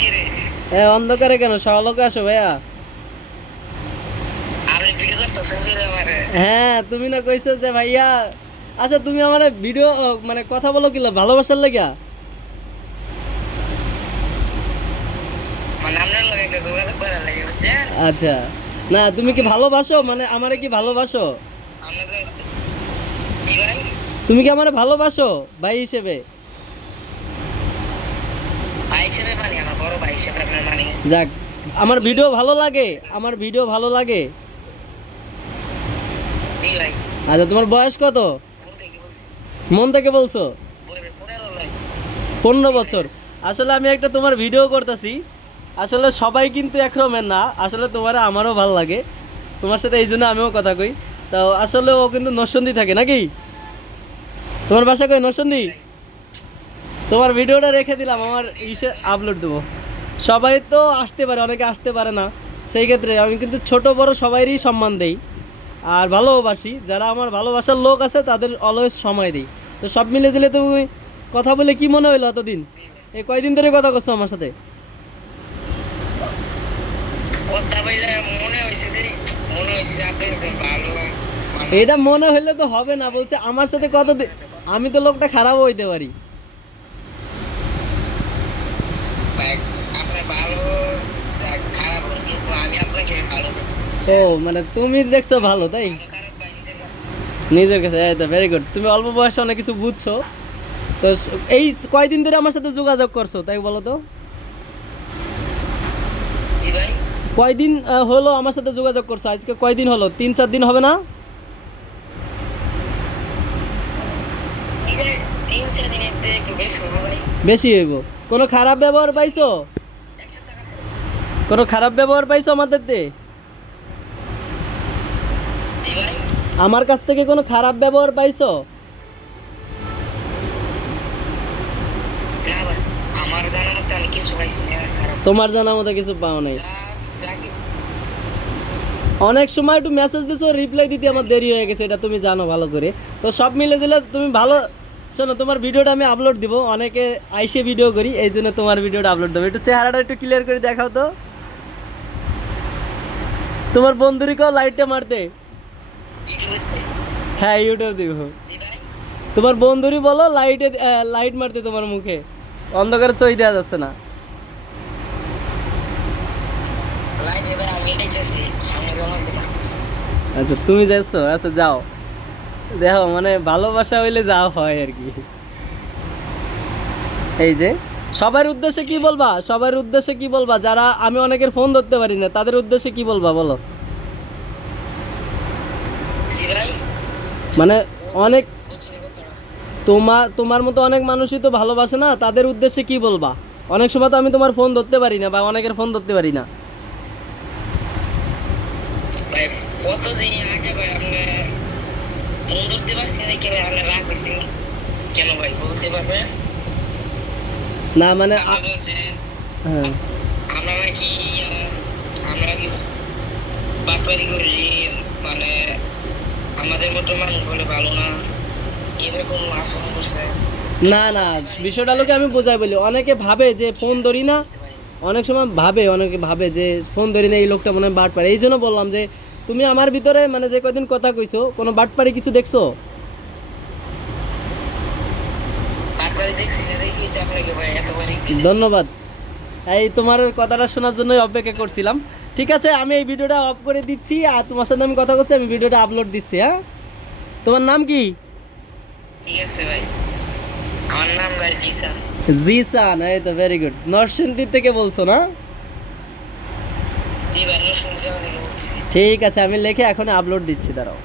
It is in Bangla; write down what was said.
কি অন্ধকারে কেন? সহলোকে আসো ভাইয়া। কি হ্যাঁ তুমি না কইছো যে ভাইয়া আচ্ছা তুমি আমার ভিডিও মানে কথা বলো কিলা ভালোবাসার লেগা? আচ্ছা। না তুমি কি ভালোবাসো? মানে আমারে কি ভালোবাসো? তুমি কি আমারে ভালোবাসো ভাই হিসেবে? হিসেবে মানি আমার বড় ভাই হিসেবে আপনার মানি। যাক আমার ভিডিও ভালো লাগে আমার ভিডিও ভালো লাগে। জি ভাই। আচ্ছা তোমার বয়স কত? মন থেকে বলছো? পনেরো বছর। আসলে আমি একটা তোমার ভিডিও করতেছি। আসলে সবাই কিন্তু একরকমের না আসলে তোমার আমারও ভালো লাগে। তোমার সাথে এই জন্য আমিও কথা কই। তো আসলে ও কিন্তু নসন্দি থাকে নাকি? তোমার বাসা কই নরসন্দি? তোমার ভিডিওটা রেখে দিলাম আমার ইসে আপলোড দেবো। সবাই তো আসতে পারে অনেকে আসতে পারে না। সেই ক্ষেত্রে আমি কিন্তু ছোট বড় সবাইরই সম্মান দেই আর ভালোবাসি। যারা আমার ভালোবাসার লোক আছে তাদের অলওয়েজ সময় দিই। তো সব মিলে দিলে তুমি কথা বলে কি মনে হইল এতদিন? এই কয়দিন ধরে কথা করছ আমার সাথে। এটা মনে হইলে তো হবে না বলছে আমার সাথে কত আমি তো লোকটা খারাপ হইতে পারি। ও মানে তুমি দেখছ ভালো তাই? নিজের কাছে। ভেরি গুড তুমি অল্প বয়সে অনেক কিছু বুঝছ। তো এই কয়দিন ধরে আমার সাথে যোগাযোগ করছ তাই বলো তো? কয়দিন হলো আমার সাথে যোগাযোগ করছ? আজকে কয়দিন হলো? তিন চার দিন হবে না? বেশি হইব? কোনো খারাপ ব্যবহার পাইছো? কোনো খারাপ ব্যবহার পাইছো আমাদের আমার কাছ থেকে কোনো খারাপ ব্যবহার পাইছো? তোমার জানা মতো কিছু পাও নাই। অনেক সময় একটু মেসেজ দিছো রিপ্লাই দিতে আমার দেরি হয়ে গেছে, এটা তুমি জানো ভালো করে। তো সব মিলে দিলে তুমি ভালো শোনো, তোমার ভিডিওটা আমি আপলোড দিব, অনেকে আইসে ভিডিও করি, এই জন্য তোমার ভিডিওটা আপলোড দেবো। একটু চেহারাটা একটু ক্লিয়ার করে দেখাও তো। তোমার বন্ধুরিকেও লাইটটা মারতে। হ্যাঁ ইউটিউব দিব। তোমার বন্ধুরই বলো লাইটে লাইট মারতে তোমার মুখে। অন্ধকারে চই দেওয়া যাচ্ছে না। আচ্ছা তুমি যাচ্ছ আচ্ছা যাও। দেখো মানে ভালোবাসা হইলে যাও হয় আর কি। এই যে, সবার উদ্দেশ্যে কি বলবা? সবার উদ্দেশ্যে কি বলবা? যারা আমি অনেকের ফোন ধরতে পারি না, তাদের উদ্দেশ্যে কি বলবা বলো? মানে অনেক তোমার তোমার মতো অনেক মানুষই তো ভালোবাসে না, তাদের উদ্দেশ্যে কি বলবা? অনেক সময় তো আমি তোমার ফোন ধরতে পারি না বা অনেকের ফোন ধরতে পারি না। কতদিন আগে ভাই ধরতে পারছি কেন আপনি রাগ হয়েছে কেন ভাই বলতে পারবে না মানে হ্যাঁ আমরা নাকি আমরা কি বাটপারি করি মানে আমাদের মতো মানুষ বলে ভালো না এরকম আচরণ করছে না না বিষয়টা লোকে আমি বোঝাই বলি। অনেকে ভাবে যে ফোন ধরি না অনেক সময় ভাবে অনেকে ভাবে যে ফোন ধরি না এই লোকটা মনে হয় বাট পারে। এই জন্য বললাম যে তুমি আমার ভিতরে মানে যে কদিন কথা কইছো কোনো বাট পারে কিছু দেখছ? বাটপারি ধন্যবাদ। এই তোমার কথাটা শোনার জন্যই অপেক্ষা করছিলাম। ঠিক আছে আমি এই ভিডিওটা অফ করে দিচ্ছি আর তোমার সাথে আমি কথা বলছি আমি ভিডিওটা আপলোড দিচ্ছি হ্যাঁ? তোমার নাম কি? ঠিক আছে ভাই। আমার নাম ভাই জিসান জিসান এই তো ভেরি গুড নরসিংদী থেকে বলছো না জি ভাই নরসিংহ থেকে বলছি ঠিক আছে আমি লিখে এখন আপলোড দিচ্ছি দাঁড়াও।